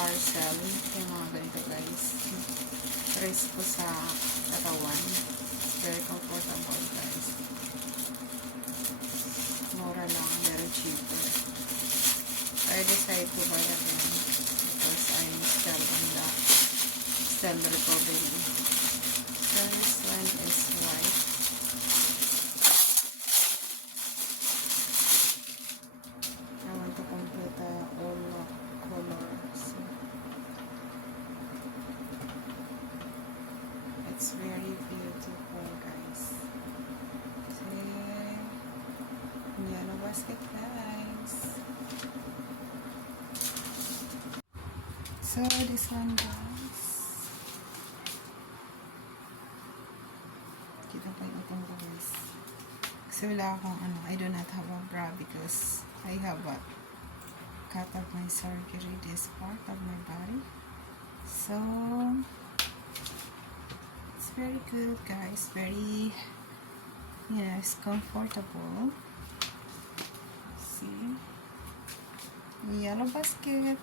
parcel. Yung mga ganito guys. Trace ko sa katawan. Very comfortable guys. Mura lang. Very cheaper. I decided to buy again because I'm still on the recovery. So this one is white. I want to complete all colors. It's very beautiful guys. See? Yellow basket guys. So this one guys. Kita pa yung utong ko guys. Kasi wala akong I do not have a bra because I have a cut of my surgery this part of my body. So it's very good guys. Very, it's comfortable. See? Yellow basket.